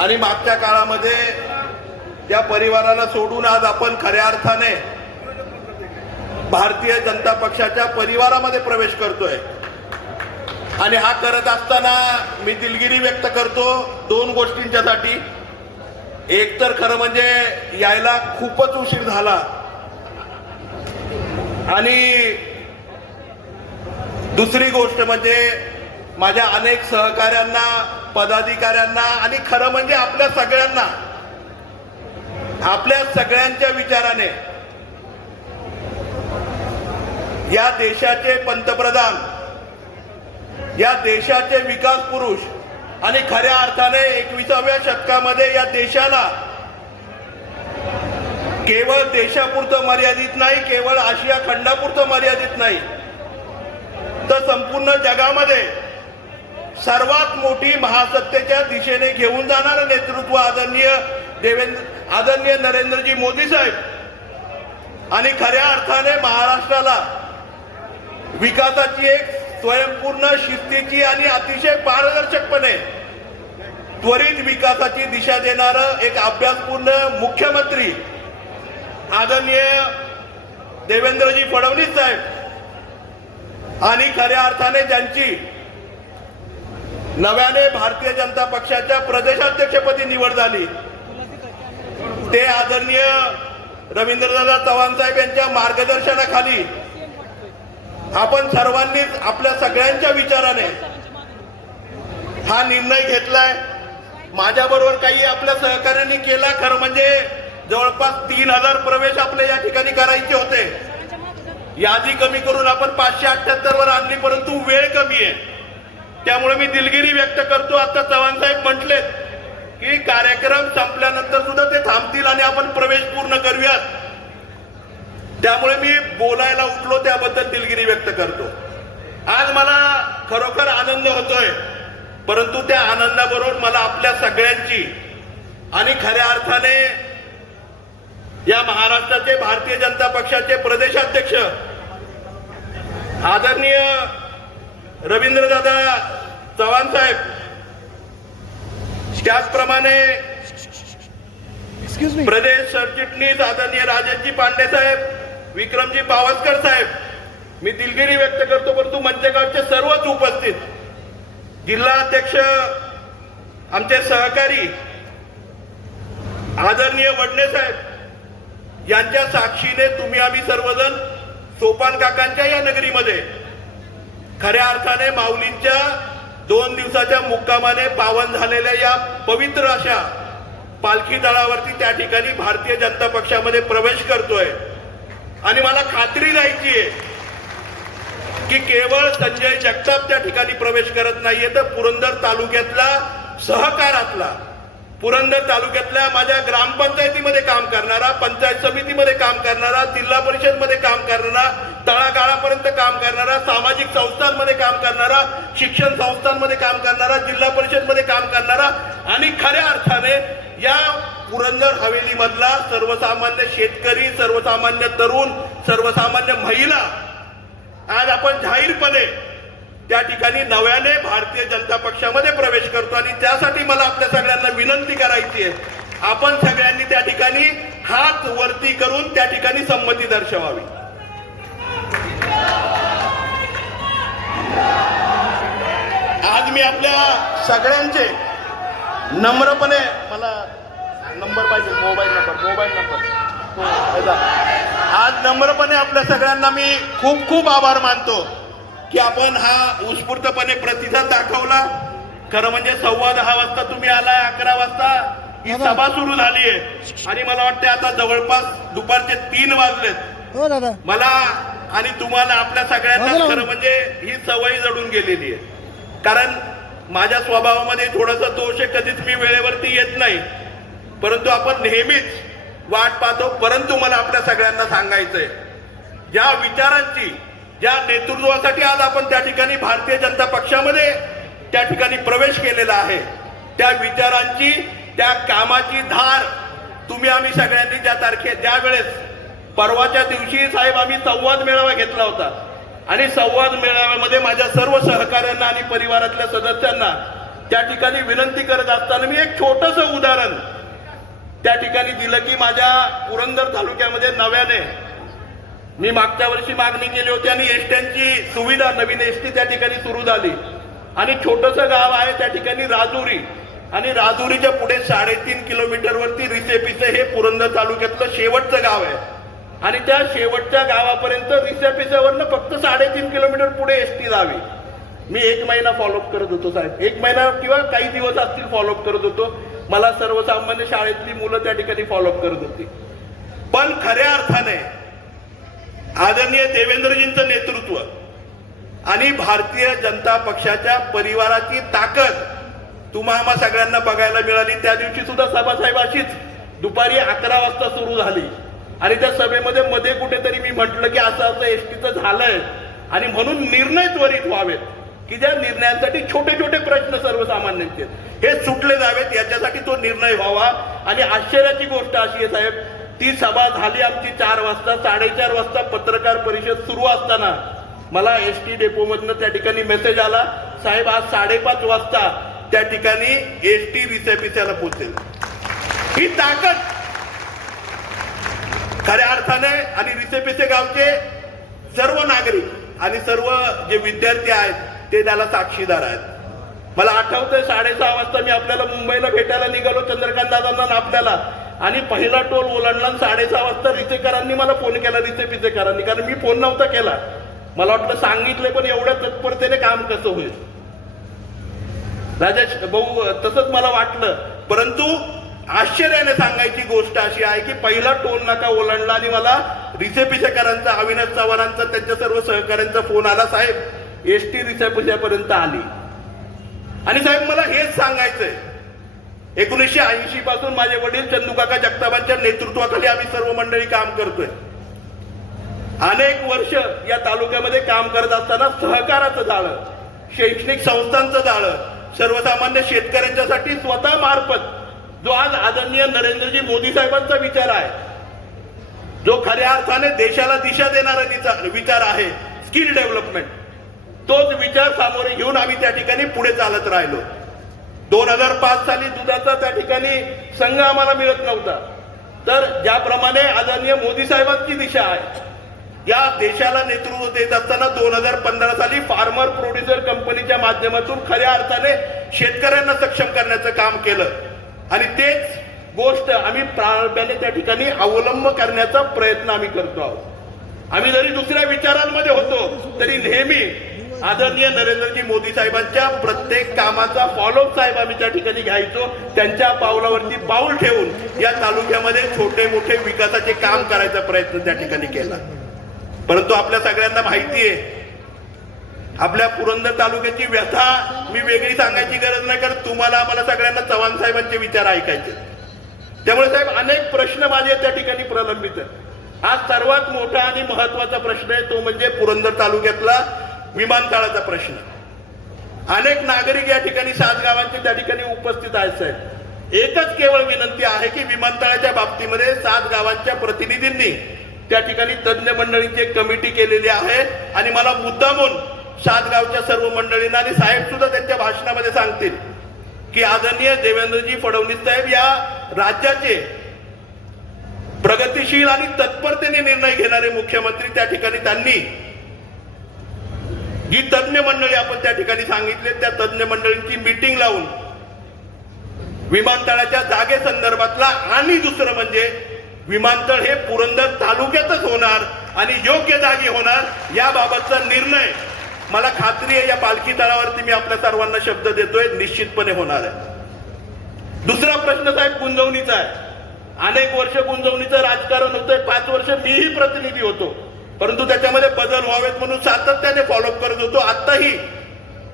आणि मागच्या काळामध्ये त्या परिवाराला सोडून आज आपण खऱ्या अर्थाने भारतीय जनता पक्षाच्या परिवारामध्ये प्रवेश करतोय. आणि हा करत असताना मी दिलगिरी व्यक्त करतो दोन गोष्टींच्यासाठी. एक तर खरं म्हणजे यायला खूपच उशीर झाला. आणि दुसरी गोष्ट म्हणजे माझ्या अनेक सहकाऱ्यांना पदाधिकाऱ्यांना आणि खरं म्हणजे आपल्या सगळ्यांना आपल्या सगळ्यांच्या विचाराने या देशाचे पंतप्रधान या देशाचे विकास पुरुष आणि खऱ्या अर्थाने एकविसाव्या शतकामध्ये या देशाला केवळ देशापुरतं मर्यादित नाही केवळ आशिया खंडापुरतं मर्यादित नाही तर संपूर्ण जगामध्ये सर्वात मोठी महासत्तेच्या दिशेने घेऊन जाणारं नेतृत्व आदरणीय देवेंद्र आदरणीय नरेंद्रजी मोदी साहेब. आणि खऱ्या अर्थाने महाराष्ट्राला विकासाची एक स्वयंपूर्ण शिस्तीची आणि अतिशय पारदर्शकपणे त्वरित विकासाची दिशा देणारं एक अभ्यासपूर्ण मुख्यमंत्री आदरणीय देवेंद्रजी फडणवीस साहेब. आणि खऱ्या अर्थाने ज्यांची नव्याने भारतीय जनता पक्षाच्या प्रदेशाध्यक्षपदी निवड झाली. ते आदरणीय रवींद्रनाथ चव्हाण साहेब यांच्या मार्गदर्शनाखाली आपण सर्वांनीच आपल्या सगळ्यांच्या विचाराने हा निर्णय घेतलाय. माझ्याबरोबर काही आपल्या सहकार्यांनी केला. खरं म्हणजे जवळपास तीन हजार प्रवेश आपले या ठिकाणी करायचे होते. यादी कमी करून आपण पाचशे अठ्याहत्तर वर आणली परंतु वेळ कमी आहे. त्यामुळे मी दिलगिरी व्यक्त करतो. आता चव्हाण साहेब म्हटले की कार्यक्रम संपल्यानंतर सुद्धा ते थांबतील आणि आपण प्रवेश पूर्ण करूयात. त्यामुळे मी बोलायला उठलो त्याबद्दल दिलगिरी व्यक्त करतो. आज मला खरोखर आनंद होतोय परंतु त्या आनंदाबरोबर मला आपल्या सगळ्यांची आणि खऱ्या अर्थाने या महाराष्ट्राचे भारतीय जनता पक्षाचे प्रदेशाध्यक्ष आदरणीय रवींद्रदादा चव्हाण साहेब. त्याचप्रमाणे प्रदेश सरचिटणीस आदरणीय राजेशजी पांडे साहेब विक्रमजी पावसकर साहेब. मी दिलगिरी व्यक्त करतो परंतु मंचगावचे सर्वच उपस्थित जिल्हा अध्यक्ष आमचे सहकारी आदरणीय वडणे साहेब यांच्या साक्षीने तुम्ही आम्ही सर्वजण सोपान काकांच्या या नगरीमध्ये खऱ्या अर्थाने माऊलींच्या दोन दिवसाच्या मुक्कामाने पावन झालेल्या या पवित्र अशा पालखी तळावरती त्या ठिकाणी भारतीय जनता पक्षामध्ये प्रवेश करतोय. आणि मला खात्री राहायची आहे की केवळ संजय जगताप त्या ठिकाणी प्रवेश करत नाहीये तर पुरंदर तालुक्यातला सहकारातला पुरंदर तालुक्यातल्या माझ्या ग्रामपंचायतीमध्ये काम करणारा पंचायत समितीमध्ये काम करणारा जिल्हा परिषदमध्ये काम करणारा तळागाळापर्यंत काम करणारा सामाजिक संस्थांमध्ये काम करणारा शिक्षण संस्थांमध्ये काम करणारा जिल्हा परिषदमध्ये काम करणारा आणि खऱ्या अर्थाने या पुरंदर हवेलीमधला सर्वसामान्य शेतकरी सर्वसामान्य तरुण सर्वसामान्य महिला आज आपण जाहीरपणे त्या ठिकाणी नव्याने भारतीय जनता पक्षामध्ये प्रवेश करतो आणि त्यासाठी मला आपल्या सगळ्यांना विनंती करायची आहे. आपण सगळ्यांनी त्या ठिकाणी हात वरती करून त्या ठिकाणी संमती दर्शवावी. आज मी आपल्या सगळ्यांचे नम्रपणे मला नंबर पाहिजे मोबाईल नंबर मोबाईल नंबर. हो. आज नम्रपणे आपल्या सगळ्यांना मी खूप खूप आभार मानतो की आपण हा उत्स्फूर्तपणे प्रतिसाद दाखवला. खरं म्हणजे सव्वा दहा वाजता तुम्ही आलाय अकरा वाजता. ही सभा सुरू झाली आहे आणि मला वाटते आता जवळपास दुपारचे तीन वाजलेत. हो मला आणि तुम्हाला आपल्या सगळ्यांना. खरं म्हणजे ही सवय जडून गेलेली आहे. कारण माझ्या स्वभावामध्ये थोडासा दोष आहे कधीच मी वेळेवरती येत नाही. परंतु आपण नेहमीच वाट पाहतो परंतु मला आपल्या सगळ्यांना सांगायचंय. ज्या विचारांची ज्या नेतृत्वासाठी आज आपण त्या ठिकाणी भारतीय जनता पक्षामध्ये त्या ठिकाणी प्रवेश केलेला आहे त्या विचारांची त्या कामाची धार तुम्ही आम्ही सगळ्यांनी ज्या तारखे ज्या वेळेस परवाच्या दिवशी साहेब आम्ही संवाद मेळावा घेतला होता. आणि संवाद मेळाव्यामध्ये माझ्या सर्व सहकाऱ्यांना आणि परिवारातल्या सदस्यांना त्या ठिकाणी विनंती करत असताना मी एक छोटस उदाहरण त्या ठिकाणी दिलं की माझ्या पुरंदर तालुक्यामध्ये नव्याने मी मागच्या वर्षी मागणी केली होती आणि एसट्यांची सुविधा नवीन एसटी त्या ठिकाणी सुरू झाली. आणि छोटस गाव आहे त्या ठिकाणी राजुरी. आणि राजुरीच्या पुढे साडेतीन किलोमीटरवरती रिसेपीचं हे पुरंदर तालुक्यातलं शेवटचं गाव आहे. आणि त्या शेवटच्या गावापर्यंत रिसेपिसेवरनं फक्त साडेतीन किलोमीटर पुढे एस टी जावी. मी एक महिना फॉलोअप करत होतो साहेब. एक महिना किंवा काही दिवस असतील फॉलोअप करत होतो. मला सर्वसामान्य शाळेतली मुलं त्या ठिकाणी फॉलोअप करत होती. पण खऱ्या अर्थाने आदरणीय देवेंद्रजींचं नेतृत्व आणि भारतीय जनता पक्षाच्या परिवाराची ताकद तुम्हा आम्हा सगळ्यांना बघायला मिळाली. त्या दिवशी सुद्धा सभासाहेब अशीच. दुपारी अकरा वाजता सुरू झाली. आणि त्या सभेमध्ये मध्ये कुठेतरी मी म्हटलं की असं असं एसटीचं झालंय. आणि म्हणून निर्णय त्वरित व्हावेत की ज्या निर्णयांसाठी छोटे छोटे प्रश्न सर्वसामान्यांचे आहेत, हे सुटले जावेत याच्यासाठी तो निर्णय व्हावा. आणि आश्चर्याची गोष्ट अशी आहे साहेब ती सभा झाली आमची चार वाजता साडेचार वाजता पत्रकार परिषद सुरू असताना मला एस टी डेपो मधनं त्या ठिकाणी मेसेज आला साहेब आज साडेपाच वाजता त्या ठिकाणी एस टी रिसेपिसाला पोचेल ही ताकद खऱ्या अर्थाने आणि रिसेपिसे गावचे सर्व नागरिक आणि सर्व जे विद्यार्थी आहेत ते त्याला साक्षीदार आहेत. मला आठवतंय साडेसहा वाजता मी आपल्याला मुंबईला भेटायला निघालो चंद्रकांत दादांना आपल्याला. आणि पहिला टोल ओलांडला आणि साडेसहा वाजता रिचेकरांनी मला फोन केला रिचेपिचेकरांनी कारण मी फोन नव्हता केला. मला वाटलं सांगितलं पण एवढ्या तत्परतेने काम कसं होईल? राजेश भाऊ तसंच मला वाटलं. परंतु आश्चर्याने सांगायची गोष्ट अशी आहे की पहिला टोल नाका ओलांडला आणि मला रिसेपिसेकरांचा अविनाश चव्हाणांचा त्यांच्या सर्व सहकाऱ्यांचा फोन आला साहेब एस टी रिसेपिसेपर्यंत आली. आणि साहेब मला हेच सांगायचंय. एकोणीसशे ऐंशी पासून माझे वडील चंदूकाका जगतापांच्या नेतृत्वाखाली आम्ही सर्व मंडळी काम करतोय. अनेक वर्ष या तालुक्यामध्ये काम करत असताना सहकाराचं जाळं शैक्षणिक संस्थांचं जाळं सर्वसामान्य शेतकऱ्यांच्यासाठी स्वतः मार्फत जो आज आदरणीय नरेंद्रजी मोदी साहेबांचा विचार आहे जो खऱ्या अर्थाने देशाला दिशा देणारा विचार- विचार आहे स्किल डेव्हलपमेंट तोच विचार सामोरे घेऊन आम्ही त्या ठिकाणी पुढे चालत राहिलो. दोन हजार पाच साली दुधाचा त्या ठिकाणी संघ आम्हाला मिळत नव्हता. तर ज्याप्रमाणे आदरणीय मोदी साहेबांची दिशा आहे या देशाला नेतृत्व देत असताना दोन हजार पंधरा साली फार्मर प्रोड्युसर कंपनीच्या माध्यमातून खऱ्या अर्थाने शेतकऱ्यांना सक्षम करण्याचं काम केलं. आणि तेच गोष्ट आम्ही प्रारंभाने त्या ठिकाणी अवलंब करण्याचा प्रयत्न आम्ही करतो आहोत. आम्ही जरी दुसऱ्या विचारांमध्ये होतो तरी नेहमी आदरणीय नरेंद्रजी मोदी साहेबांच्या प्रत्येक कामाचा फॉलोअप साहेब आम्ही त्या ठिकाणी घ्यायचो. त्यांच्या पावलावरती पाऊल ठेवून या तालुक्यामध्ये छोटे मोठे विकासाचे काम करायचा प्रयत्न त्या ठिकाणी केला. परंतु आपल्या सगळ्यांना माहिती आहे आपल्या पुरंदर तालुक्याची व्यथा मी वेगळी सांगायची गरज नाही कारण तुम्हाला आम्हाला सगळ्यांना चव्हाण साहेबांचे विचार ऐकायचे. त्यामुळे साहेब अनेक प्रश्न माझे त्या ठिकाणी प्रलंबित आहेत. आज सर्वात मोठा आणि महत्त्वाचा प्रश्न आहे तो म्हणजे पुरंदर तालुक्यातला विमानतळाचा प्रश्न. अनेक नागरिक या ठिकाणी सात गावांचे त्या ठिकाणी उपस्थित आहेत साहेब. एकच केवळ विनंती आहे की विमानतळाच्या बाबतीमध्ये सात गावांच्या प्रतिनिधींनी त्या ठिकाणी तज्ज्ञ मंडळींची एक कमिटी केलेली आहे. आणि मला मुद्दामून सातगावच्या सर्व मंडळींना आणि साहेब सुद्धा त्यांच्या भाषणामध्ये सांगतील की आदरणीय देवेंद्रजी फडणवीस साहेब या राज्याचे प्रगतीशील आणि तत्परतेने निर्णय घेणारे मुख्यमंत्री त्या ठिकाणी त्यांनी जी तज्ज्ञ मंडळी आपण त्या ठिकाणी सांगितले त्या तज्ज्ञ मंडळींची मीटिंग लावून विमानतळाच्या जागे संदर्भातला आणि दुसरं म्हणजे विमानतळ हे पुरंदर तालुक्यातच होणार आणि योग्य जागी होणार याबाबतचा निर्णय मला खात्री आहे या पालखी तळावरती मी आपल्या सर्वांना शब्द देतोय निश्चितपणे होणार आहे. दुसरा प्रश्न साहेब गुंजवणीचा आहे. अनेक वर्ष गुंजवणीचं राजकारण होतंय पाच वर्ष मीही प्रतिनिधी होतो. परंतु त्याच्यामध्ये बदल व्हावेत म्हणून सातत्याने फॉलोअप करत होतो. आताही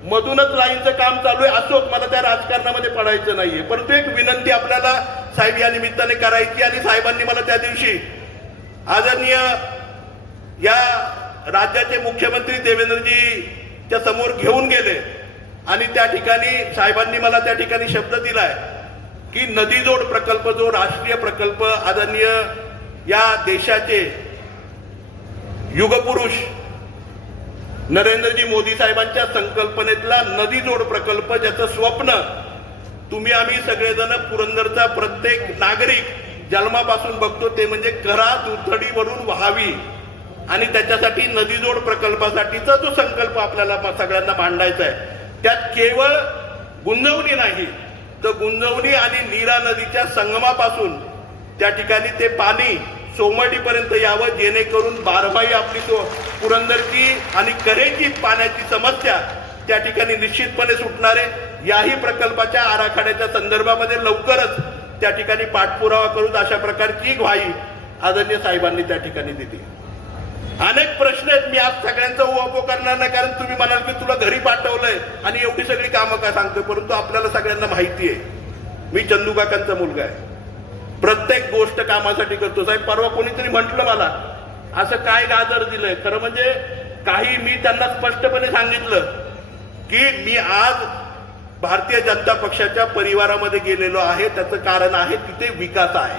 मधूनच लाईनचं काम चालू आहे असोच मला त्या राजकारणामध्ये पडायचं नाहीये. परंतु एक विनंती आपल्याला साहेब या निमित्ताने करायची आणि साहेबांनी मला त्या दिवशी आदरणीय या राज्याचे मुख्यमंत्री देवेंद्रजीच्या समोर घेऊन गेले. आणि त्या ठिकाणी साहेबांनी मला त्या ठिकाणी शब्द दिलाय की नदीजोड प्रकल्प जो राष्ट्रीय प्रकल्प आदरणीय या देशाचे युगपुरुष नरेंद्रजी मोदी साहेबांच्या संकल्पनेतला नदीजोड प्रकल्प ज्याचं स्वप्न तुम्ही आम्ही सगळेजण पुरंदरचा प्रत्येक नागरिक जन्मापासून बघतो ते म्हणजे करा दुथडीवरून व्हावी. आणि त्याच्यासाठी नदीजोड प्रकल्पासाठीचा जो संकल्प आपल्याला सगळ्यांना मांडायचा आहे त्यात केवळ गुंजवणी नाही तर गुंजवणी आणि नीरा नदीच्या संगमापासून त्या ठिकाणी ते पाणी सोमवारीपर्यंत यावं जेणेकरून बारमाही आपली तो पुरंदरची आणि करेची पाण्याची समस्या त्या ठिकाणी निश्चितपणे सुटणारे याही प्रकल्पाच्या आराखड्याच्या संदर्भामध्ये लवकरच त्या ठिकाणी पाठपुरावा करून अशा प्रकारची ग्वाही आदरणीय साहेबांनी त्या ठिकाणी दिली. अनेक प्रश्न आहेत. मी आज सगळ्यांचा उभो करणार नाही कारण तुम्ही म्हणाल की तुला घरी पाठवलंय आणि एवढी सगळी कामं काय सांगतोय? परंतु आपल्याला सगळ्यांना माहिती आहे. मी चंदू काकांचा मुलगा आहे. प्रत्येक गोष्ट कामासाठी करतो. साहेब परवा कोणीतरी म्हटलं मला असं काय गाजर दिलंय? खरं म्हणजे काही मी त्यांना स्पष्टपणे सांगितलं की मी आज भारतीय जनता पक्षाच्या परिवारामध्ये गेलेलो आहे. त्याचं कारण आहे तिथे विकास आहे.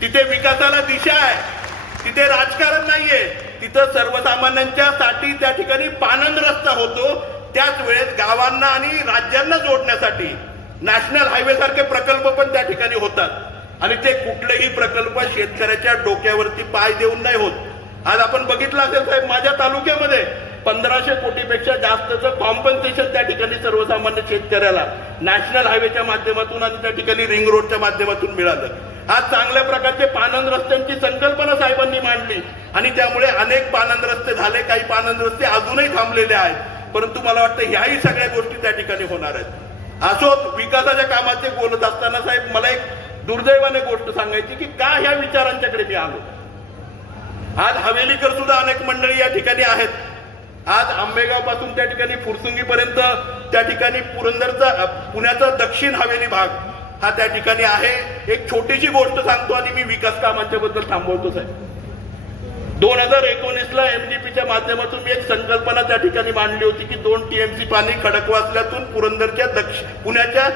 तिथे विकासाला दिशा आहे. तिथे राजकारण नाहीये. तिथं सर्वसामान्यांच्या साठी त्या ठिकाणी पानंद रस्ता होतो. त्याच वेळेस गावांना आणि राज्यांना जोडण्यासाठी नॅशनल हायवे सारखे प्रकल्प पण त्या ठिकाणी होतात. आणि ते कुठलेही प्रकल्प शेतकऱ्याच्या डोक्यावरती पाय देऊन नाही होत. आज आपण बघितलं असेल साहेब माझ्या तालुक्यामध्ये पंधराशे कोटीपेक्षा जास्तचं कॉम्पन्सेशन त्या ठिकाणी सर्वसामान्य शेतकऱ्याला नॅशनल हायवेच्या माध्यमातून आणि त्या ठिकाणी रिंग रोडच्या माध्यमातून मिळालं. आज चांगल्या प्रकारचे पानंद रस्त्यांची संकल्पना साहेबांनी मांडली. आणि त्यामुळे अनेक पानंद रस्ते झाले काही पानंद रस्ते अजूनही थांबलेले आहेत. परंतु मला वाटतं ह्याही सगळ्या गोष्टी त्या ठिकाणी होणार आहेत. असोच विकासाच्या कामाचे बोलत असताना साहेब मला एक दुर्दैवाने गोष्ट सांगायची की का ह्या विचारांच्याकडे मी आलो? आज हवेलीकर सुद्धा अनेक मंडळी या ठिकाणी आहेत. आज आंबेगावपासून त्या ठिकाणी फुरसुंगी पर्यंत त्या ठिकाणी पुरंदरचा पुण्याचा दक्षिण हवेली भाग हा त्या ठिकाणी आहे. एक छोटीशी गोष्ट सांगतो आणि मी विकास कामांच्या बद्दल थांबवतो साहेब. दोन हजार एकोणीसला एमडीपीच्या माध्यमातून मी एक संकल्पना त्या ठिकाणी मांडली होती की दोन टीएमसी पाणी खडकवासल्यातून पुरंदरच्या दक्ष पुण्याच्या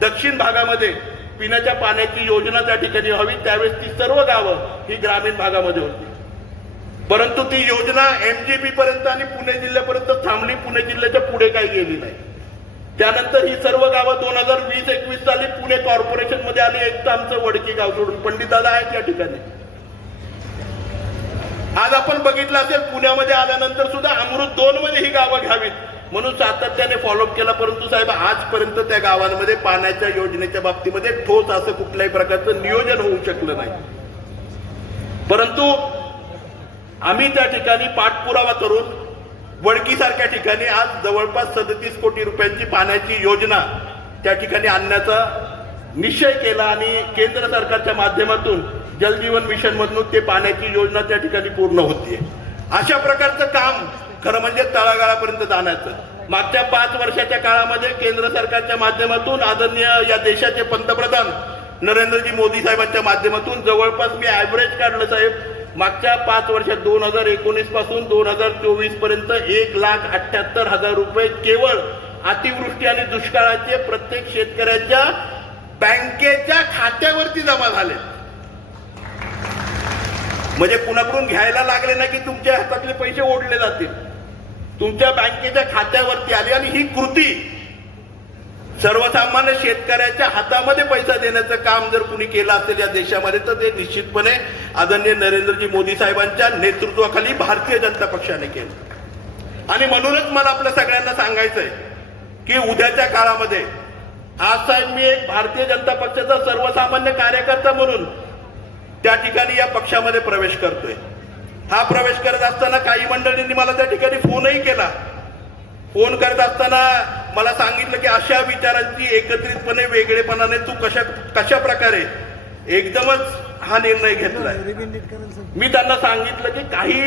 दक्षिण भागामध्ये पिण्याच्या पाण्याची योजना त्या ठिकाणी व्हावी. त्यावेळेस ती सर्व गावं ही ग्रामीण भागामध्ये होती. परंतु ती योजना एमजीपी पर्यंत आणि पुणे जिल्ह्यापर्यंत थांबली. पुणे जिल्ह्याच्या पुढे काही गेली नाही. त्यानंतर ही सर्व गावं दोन हजार वीस एकवीस साली पुणे कॉर्पोरेशनमध्ये आली. एक तर आमचं वडकी गाव सोडून पंडित दादा आहेत या ठिकाणी. आज आपण बघितलं असेल पुण्यामध्ये आल्यानंतर सुद्धा अमृत दोन मध्ये ही गावं घ्यावीत. म्हणून सातत्याने फॉलोअप केला. परंतु साहेब आजपर्यंत त्या गावांमध्ये पाण्याच्या योजनेच्या बाबतीमध्ये ठोस असं कुठल्याही प्रकारचं नियोजन होऊ शकलं नाही. परंतु आम्ही त्या ठिकाणी पाठपुरावा करून वडकीसारख्या ठिकाणी आज जवळपास सदतीस कोटी रुपयांची पाण्याची योजना त्या ठिकाणी आणण्याचा निश्चय केला आणि केंद्र सरकारच्या माध्यमातून जलजीवन मिशनमधून ते पाण्याची योजना त्या ठिकाणी पूर्ण होतीये. अशा प्रकारचं काम खरं म्हणजे तळागाळापर्यंत जाण्याचं. मागच्या पाच वर्षाच्या काळामध्ये केंद्र सरकारच्या माध्यमातून आदरणीय या देशाचे पंतप्रधान नरेंद्रजी मोदी साहेबांच्या माध्यमातून जवळपास मी ऍव्हरेज काढलं साहेब. मागच्या पाच वर्षात दोन हजार एकोणीसपासून दोन हजार चोवीसपर्यंत एक लाख अठ्याहत्तर हजार रुपये केवळ अतिवृष्टी आणि दुष्काळाचे प्रत्येक शेतकऱ्याच्या बँकेच्या खात्यावरती जमा झाले. म्हणजे कुणाकडून घ्यायला लागले ना की तुमच्या हातातले पैसे ओढले जातील. तुमच्या बँकेच्या खात्यावरती आली आणि ही कृती सर्वसामान्य शेतकऱ्याच्या हातामध्ये पैसा देण्याचं काम जर कुणी केलं असेल या देशामध्ये तर ते निश्चितपणे आदरणीय नरेंद्रजी मोदी साहेबांच्या नेतृत्वाखाली भारतीय जनता पक्षाने केलं. आणि म्हणूनच मला आपल्या सगळ्यांना सांगायचंय की उद्याच्या काळामध्ये आज साहेब मी एक भारतीय जनता पक्षाचा सर्वसामान्य कार्यकर्ता म्हणून त्या ठिकाणी या पक्षामध्ये प्रवेश करतोय. हा प्रवेश करत असताना काही मंडळींनी मला त्या ठिकाणी फोनही केला. फोन करत असताना मला सांगितलं की अशा विचारांची एकत्रितपणे वेगळेपणाने तू कशा कशा प्रकारे एकदमच हा निर्णय घेतलाय. मी त्यांना सांगितलं की काही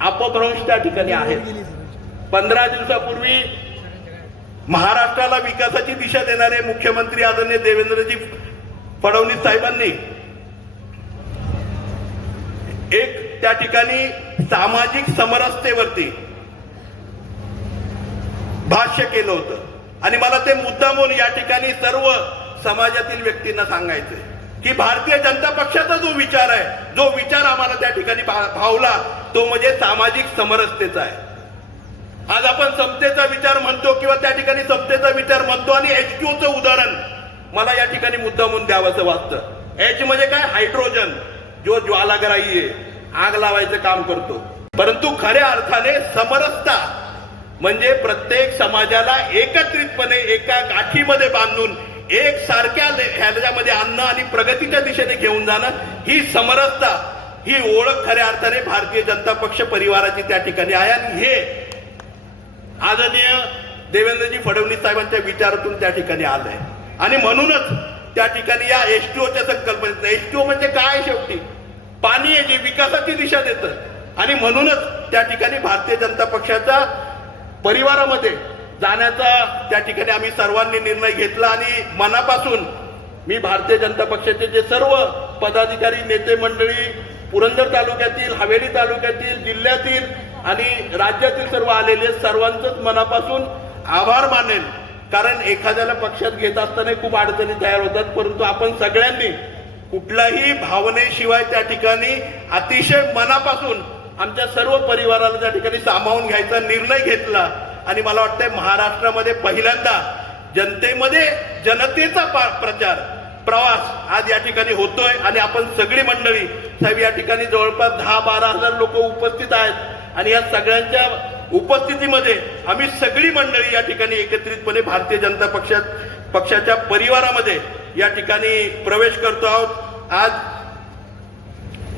अपभ्रंश त्या ठिकाणी आहेत. पंधरा दिवसापूर्वी महाराष्ट्राला विकासाची दिशा देणारे मुख्यमंत्री आदरणीय देवेंद्रजी फडणवीस साहेबांनी एक त्या ठिकाणी सामाजिक समरसतेवरती भाष्य केलं होतं. आणि मला ते मुद्दामून या ठिकाणी सर्व समाजातील व्यक्तींना सांगायचंय. की भारतीय जनता पक्षाचा जो विचार आहे जो विचार आम्हाला त्या ठिकाणी भा- भावला तो म्हणजे सामाजिक समरसतेचा आहे. आज आपण समतेचा विचार म्हणतो किंवा त्या ठिकाणी समतेचा विचार म्हणतो आणि एच क्यूचं उदाहरण मला या ठिकाणी मुद्दा म्हणून द्यावंसं वाटतं. एच म्हणजे काय? हायड्रोजन. जो ज्वालाग्राही आहे आग लावायचं काम करतो. परंतु खऱ्या अर्थाने समरसता म्हणजे प्रत्येक समाजाला एकत्रितपणे एका गाठीमध्ये बांधून एक सारख्या ह्याच्यामध्ये अन्न आणि प्रगतीच्या दिशेने घेऊन जाणं ही समरसता ही ओळख खऱ्या अर्थाने भारतीय जनता पक्ष परिवाराची त्या ठिकाणी आहे. आणि हे आदरणीय देवेंद्रजी फडणवीस साहेबांच्या विचारातून त्या ठिकाणी आलंय आणि म्हणूनच त्या ठिकाणी या एसटीओच्या संकल्पनेत एसटीओ म्हणजे काय शेवटी? पाणी आहे जे विकासाची दिशा देतं. आणि म्हणूनच त्या ठिकाणी भारतीय जनता पक्षाच्या परिवारामध्ये जाण्याचा त्या ठिकाणी आम्ही सर्वांनी निर्णय घेतला आणि मनापासून मी भारतीय जनता पक्षाचे जे सर्व पदाधिकारी नेते मंडळी पुरंदर तालुक्यातील हवेली तालुक्यातील जिल्ह्यातील आणि राज्यातील सर्व आलेले सर्वांचंच मनापासून आभार मानेल कारण एखाद्याला पक्षात घेत असताना खूप अडचणी तयार होतात परंतु आपण सगळ्यांनी कुठल्याही भावनेशिवाय त्या ठिकाणी अतिशय मनापासून आमच्या सर्व परिवाराला त्या ठिकाणी सामावून घ्यायचा निर्णय घेतला. आणि मला वाटतंय महाराष्ट्रामध्ये पहिल्यांदा जनतेमध्ये जनतेचा पा- प्रचार प्रवास आज या ठिकाणी होतोय आणि आपण सगळी मंडळी साहेब या ठिकाणी जवळपास दहा बारा हजार लोक उपस्थित आहेत. आणि या सगळ्यांच्या उपस्थितीमध्ये आम्ही सगळी मंडळी या ठिकाणी एकत्रितपणे भारतीय जनता पक्षात पक्षाच्या परिवारामध्ये या ठिकाणी प्रवेश करतो आहोत. आज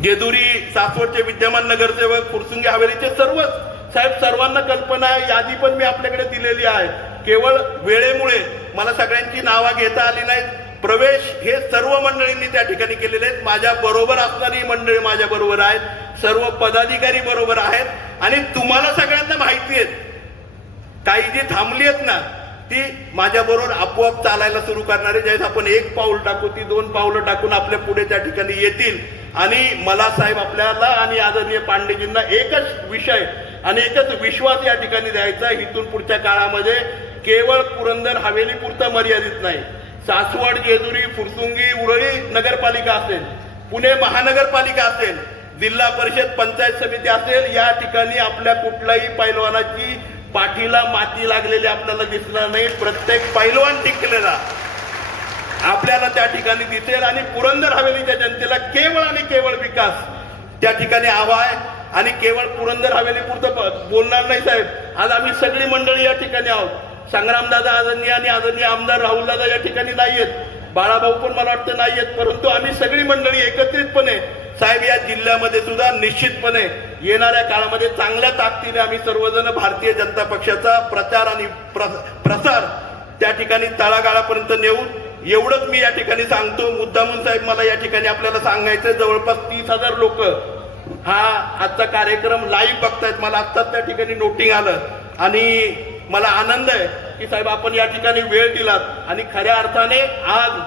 गेदुरी सासवडचे विद्यमान नगरसेवक फुरसुंगी हवेलीचे सर्वच साहेब सर्वांना कल्पना आहे यादी पण मी आपल्याकडे दिलेली आहे. केवळ वेळेमुळे मला सगळ्यांची नावं घेता आली नाहीत. प्रवेश हे सर्व मंडळींनी त्या ठिकाणी केलेले आहेत. माझ्या बरोबर असणारी मंडळी माझ्या बरोबर आहेत. सर्व पदाधिकारी बरोबर आहेत. आणि तुम्हाला सगळ्यांना माहिती आहेत. काही जी थांबली आहेत ना ती माझ्या बरोबर आपोआप चालायला सुरू करणारे ज्यावेळेस आपण एक पाऊल टाकू ती दोन पावलं टाकून आपल्या पुढे त्या ठिकाणी येतील. आणि मला साहेब आपल्याला आणि आदरणीय पांडेजींना एकच विषय आणि एकच विश्वास या ठिकाणी द्यायचा इथून पुढच्या काळामध्ये केवळ पुरंदर हवेली पुरता मर्यादित नाही. सासवड जेजुरी फुरसुंगी उरळी नगरपालिका असेल पुणे महानगरपालिका असेल जिल्हा परिषद पंचायत समिती असेल या ठिकाणी आपल्या कुठल्याही पैलवानाची पाठीला माती लागलेली आपल्याला दिसणार नाही. प्रत्येक पैलवान टिकलेला आपल्याला त्या ठिकाणी दिसेल. आणि पुरंदर हवेलीच्या जनतेला केवळ आणि केवळ विकास. त्या ठिकाणी हवा आहे आणि केवळ पुरंदर हवेली पुरतं बोलणार नाही साहेब. आज आम्ही सगळी मंडळी या ठिकाणी आहोत. संग्रामदादा आदरणीय आणि आदरणीय आमदार राहुलदादा या ठिकाणी नाहीयेत. बाळाभाऊ पण मला वाटतं नाहीयेत परंतु आम्ही सगळी मंडळी एकत्रितपणे साहेब या जिल्ह्यामध्ये सुद्धा निश्चितपणे येणाऱ्या काळामध्ये चांगल्या ताकदीने आम्ही सर्वजण भारतीय जनता पक्षाचा प्रचार आणि प्र- प्रसार त्या ठिकाणी तळागाळापर्यंत नेऊन एवढंच मी या ठिकाणी सांगतो. मुद्दामून साहेब मला या ठिकाणी आपल्याला सांगायचं जवळपास तीस हजार लोक हा आजचा कार्यक्रम लाईव्ह बघतायत. मला आत्ताच त्या ठिकाणी नोटिंग आलं. आणि मला आनंद आहे की साहेब आपण या ठिकाणी वेळ दिलात. आणि खऱ्या अर्थाने आज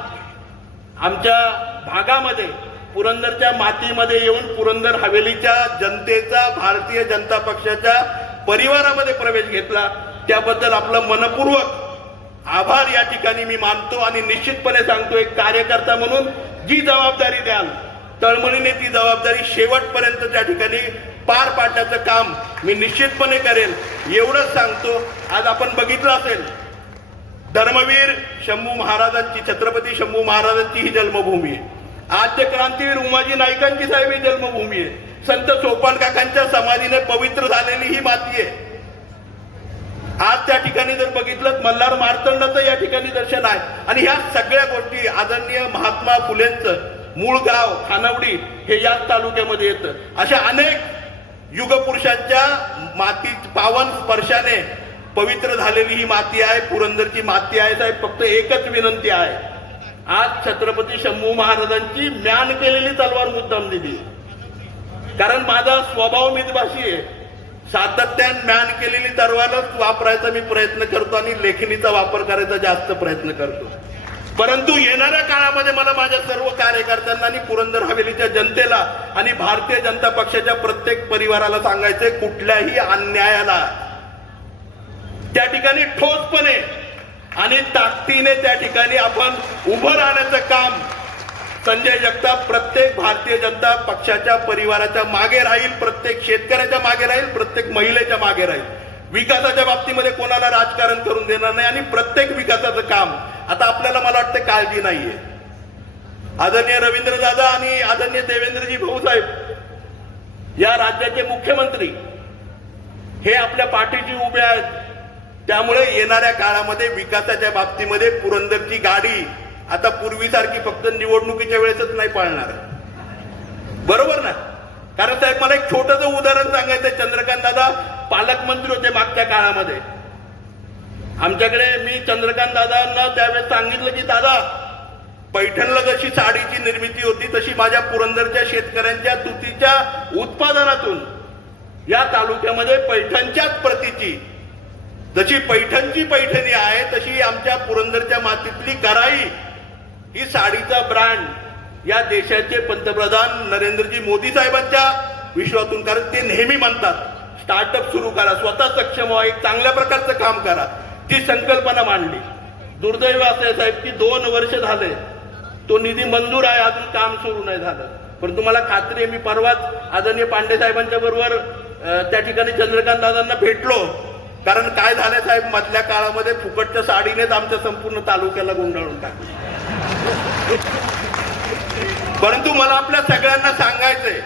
आमच्या भागामध्ये पुरंदरच्या मातीमध्ये येऊन पुरंदर हवेलीच्या जनतेचा भारतीय जनता पक्षाच्या परिवारामध्ये प्रवेश घेतला. त्याबद्दल आपलं मनपूर्वक आभार या ठिकाणी मी मानतो आणि निश्चितपणे सांगतो एक कार्यकर्ता म्हणून जी जबाबदारी द्याल तळमळीने ती जबाबदारी शेवटपर्यंत त्या ठिकाणी पार पाडण्याचं काम मी निश्चितपणे करेल. एवढंच सांगतो आज आपण बघितलं असेल धर्मवीर शंभू महाराजांची छत्रपती शंभू महाराजांची ही जन्मभूमी आहे. आद्य क्रांतीवीर उमाजी नाईकांची साहेब ही जन्मभूमी आहे. संत सोपान काकांच्या समाधीने पवित्र झालेली ही माती आहे. आज त्या ठिकाणी जर बघितलं मल्हार मार्तंडाचं या ठिकाणी दर्शन आहे. आणि ह्या सगळ्या गोष्टी आदरणीय महात्मा फुलेंचं मूळ गाव खानावडी हे याच तालुक्यामध्ये येतं. अशा अनेक युगपुरुषांच्या माती पावन स्पर्शाने पवित्र झालेली ही माती आहे. पुरंदरची माती आहे साहेब. फक्त एकच विनंती आहे. आज छत्रपती शंभू महाराजांची म्यान केलेली तलवार मुद्दाम दिली. कारण माझा स्वभाव मितभाषी आहे. सातत्यान म्यान केलेली तलवारच वापरायचा मी प्रयत्न करतो आणि लेखणीचा वापर करायचा जास्त प्रयत्न करतो. परंतु येणाऱ्या काळामध्ये मला माझ्या सर्व कार्यकर्त्यांना आणि पुरंदर हवेलीच्या जनतेला आणि भारतीय जनता पक्षाच्या प्रत्येक परिवाराला सांगायचंय कुठल्याही अन्यायाला. त्या ठिकाणी ठोसपणे आणि ताकदीने त्या ठिकाणी आपण उभं राहण्याचं काम संजय जगताप प्रत्येक भारतीय जनता पक्षाच्या परिवाराच्या मागे राहील प्रत्येक शेतकऱ्याच्या मागे राहील प्रत्येक महिलेच्या मागे राहील. विकासाच्या बाबतीमध्ये कोणाला राजकारण करून देणार नाही आणि प्रत्येक विकासाचं काम आता आपल्याला मला वाटतं काळजी नाहीये. आदरणीय रवींद्र दादा आणि आदरणीय देवेंद्रजी भाऊसाहेब या राज्याचे मुख्यमंत्री हे आपल्या पाठीशी उभे आहेत. त्यामुळे येणाऱ्या काळामध्ये विकासाच्या बाबतीमध्ये पुरंदरची गाडी आता पूर्वीसारखी फक्त निवडणुकीच्या वेळेसच नाही पाळणार. बरोबर ना? कारण साहेब मला एक छोटंसं उदाहरण सांगायचं चंद्रकांत दादा पालकमंत्री होते मागच्या काळामध्ये. आमच्याकडे मी चंद्रकांत दादांना त्यावेळेस सांगितलं की दादा पैठणला जशी साडीची निर्मिती होती तशी माझ्या पुरंदरच्या शेतकऱ्यांच्या तुतीच्या उत्पादनातून या तालुक्यामध्ये पैठणच्याच प्रतीची जशी पैठणची पैठणी आहे तशी आमच्या पुरंदरच्या मातीतली कराई ही साडीचा ब्रँड या देशाचे पंतप्रधान नरेंद्रजी मोदी साहेबांच्या विश्वातून कारण ते नेहमी म्हणतात स्टार्टअप सुरू करा स्वतः सक्षम व्हा एक चांगल्या प्रकारचं काम करा. ती संकल्पना मांडली. दुर्दैव असं साहेब की दोन वर्ष झाले तो निधी मंजूर आहे अजून काम सुरू नाही झालं. पण तुम्हाला खात्री आहे मी परवाच आदरणीय पांडे साहेबांच्या बरोबर त्या ठिकाणी चंद्रकांत दादांना भेटलो. कारण काय झालं साहेब मधल्या काळामध्ये फुकटच्या साडीनेच आमच्या संपूर्ण तालुक्याला गुंडाळून टाकलं. परंतु मला आपल्या सगळ्यांना सांगायचंय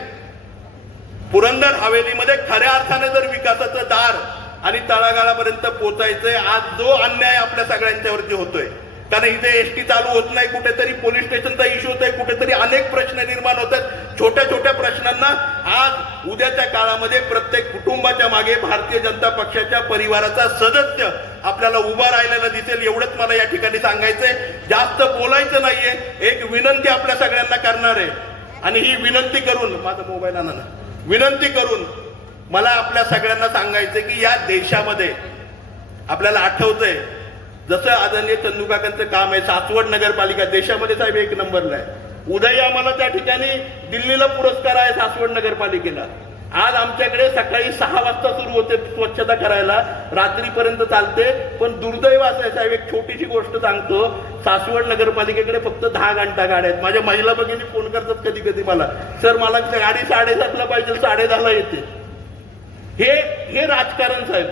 पुरंदर हवेलीमध्ये खऱ्या अर्थाने जर विकासाचं दार आणि तळागाळापर्यंत पोचायचंय. आज जो अन्याय आपल्या सगळ्यांच्यावरती होतोय. कारण इथे एसटी चालू होत नाही कुठेतरी पोलीस स्टेशनचा इश्यू होत आहे कुठेतरी अनेक प्रश्न निर्माण होत आहेत छोट्या छोट्या प्रश्नांना आज उद्याच्या काळामध्ये प्रत्येक कुटुंबाच्या मागे भारतीय जनता पक्षाच्या परिवाराचा सदस्य आपल्याला उभा राहिलेला दिसेल एवढंच मला या ठिकाणी सांगायचंय. जास्त बोलायचं नाहीये एक विनंती आपल्या सगळ्यांना करणार आहे. आणि ही विनंती करून माझा मोबाईल आणा ना. विनंती करून मला आपल्या सगळ्यांना सांगायचं की या देशामध्ये आपल्याला आठवतंय जसं आदरणीय चंदुकाकांचं काम आहे सासवड नगरपालिका देशामध्ये साहेब एक नंबरला आहे. उदय आम्हाला त्या ठिकाणी दिल्लीला पुरस्कार आहे सासवड नगरपालिकेला. आज आमच्याकडे सकाळी सहा वाजता सुरू होते स्वच्छता करायला रात्रीपर्यंत चालते पण दुर्दैव असं आहे साहेब एक छोटीशी गोष्ट सांगतो सासवड नगरपालिकेकडे फक्त दहा घंटा गाड्या आहेत. माझ्या महिला भगिनी फोन करतात कधी कधी मला सर मला गाडी साडेसातला पाहिजे साडेदहाला येते. हे हे राजकारण साहेब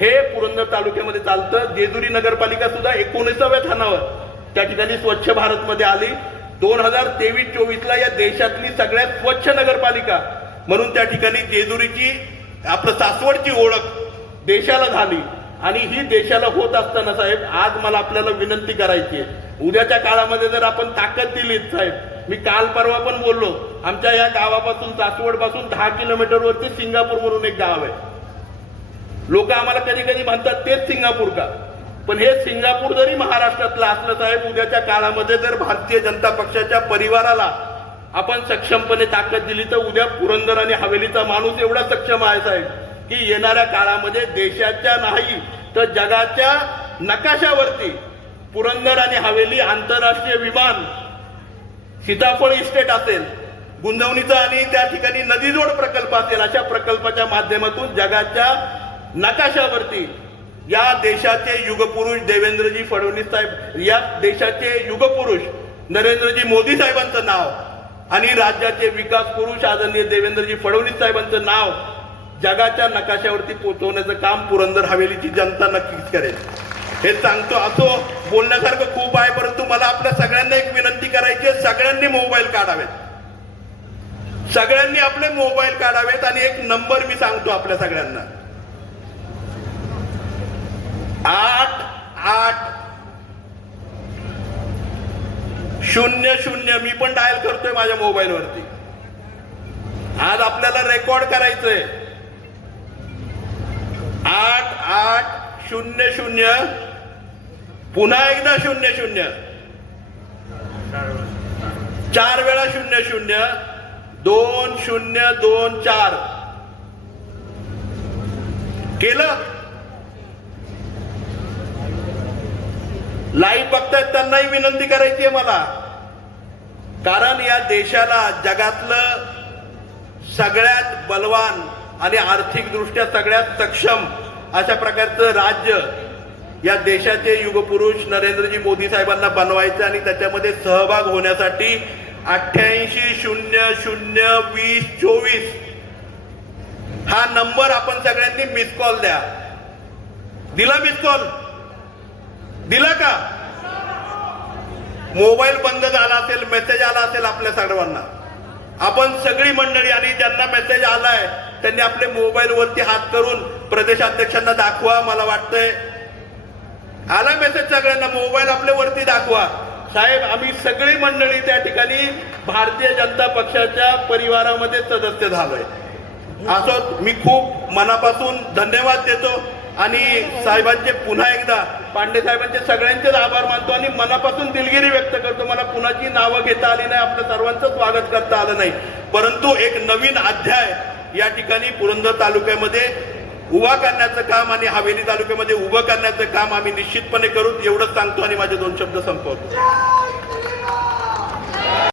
हे पुरंदर तालुक्यामध्ये चालतं. जेजुरी नगरपालिका सुद्धा एकोणीसाव्या स्थानावर. त्या ठिकाणी स्वच्छ भारत मध्ये आली. दोन हजार तेवीस चोवीसला या देशातली सगळ्यात स्वच्छ नगरपालिका म्हणून त्या ठिकाणी जेजुरीची आपलं सासवडची ओळख देशाला झाली. आणि ही देशाला होत असताना साहेब आज मला आपल्याला विनंती करायची आहे. उद्याच्या काळामध्ये जर आपण ताकद दिलीत साहेब मी काल परवा पण बोललो आमच्या या गावापासून सासवडपासून दहा किलोमीटरवरती सिंगापूर म्हणून एक गाव आहे. लोक आम्हाला कधी कधी म्हणतात तेच सिंगापूर का? पण हे सिंगापूर जरी महाराष्ट्रातलं असलं साहेब उद्याच्या काळामध्ये जर भारतीय जनता पक्षाच्या परिवाराला आपण सक्षमपणे ताकद दिली तर उद्या पुरंदर आणि हवेलीचा माणूस एवढा सक्षम आहे साहेब की येणाऱ्या काळामध्ये देशाच्या नाही तर जगाच्या नकाशावरती पुरंदर आणि हवेली आंतरराष्ट्रीय विमान सीताफळ इस्टेट असेल गुंजवणीचा आणि त्या ठिकाणी नदीजोड प्रकल्प असेल अशा प्रकल्पाच्या माध्यमातून जगाच्या नकाशावरती या देशाचे युगपुरुष देवेंद्रजी फडणवीस साहेब या देशाचे युगपुरुष नरेंद्रजी मोदी साहेबांचं नाव आणि राज्याचे विकास पुरुष आदरणीय देवेंद्रजी फडणवीस साहेबांचं नाव जगाच्या नकाशावरती पोचवण्याचं काम पुरंदर हवेलीची जनता नक्कीच करेल. हे सांगतो असो बोलण्यासारखं खूप आहे परंतु मला आपल्या सगळ्यांना एक विनंती करायची सगळ्यांनी मोबाईल काढावेत. सगळ्यांनी आपले मोबाईल काढावेत आणि एक नंबर मी सांगतो आपल्या सगळ्यांना. आठ आठ. शून्य शून्य. मी पण डायल करतोय माझ्या मोबाईलवरती. आज आपल्याला रेकॉर्ड करायचंय. आठ आठ शून्य शून्य. पुन्हा एकदा शून्य शून्य. चार वेळा शून्य शून्य. दोन शून्य दोन चार. केलं? लाईव्ह बघतायत त्यांनाही विनंती करायची आहे मला. कारण या देशाला जगातलं सगळ्यात बलवान आणि आर्थिकदृष्ट्या सगळ्यात सक्षम अशा प्रकारचं राज्य या देशाचे युगपुरुष नरेंद्रजी मोदी साहेबांना बनवायचं आणि त्याच्यामध्ये सहभाग होण्यासाठी अठ्ठ्याऐंशी शून्य शून्य वीस चोवीस. हा नंबर आपण सगळ्यांनी मिस कॉल द्या. दिला मिस कॉल दिला का? मोबाईल बंद झाला असेल मेसेज आला असेल आपल्या सर्वांना. आपण सगळी मंडळी आणि ज्यांना मेसेज आलाय त्यांनी आपले मोबाईल वरती हात करून प्रदेशाध्यक्षांना दाखवा मला वाटतंय. आला मेसेज सगळ्यांना मोबाईल आपल्या वरती दाखवा. साहेब आम्ही सगळी मंडळी त्या ठिकाणी भारतीय जनता पक्षाच्या परिवारामध्ये सदस्य झालोय. असं मी खूप मनापासून धन्यवाद देतो आणि साहेबांचे पुन्हा एकदा पांडे साहेबांचे सगळ्यांचेच आभार मानतो आणि मनापासून दिलगिरी व्यक्त करतो मला कुणाची नावं घेता आली नाही आपलं सर्वांचं स्वागत करता आलं नाही. परंतु एक नवीन अध्याय या ठिकाणी पुरंदर तालुक्यामध्ये उभा करण्याचं काम आणि हवेली तालुक्यामध्ये उभं करण्याचं काम आम्ही निश्चितपणे करू एवढंच सांगतो आणि माझे दोन शब्द संपवतो.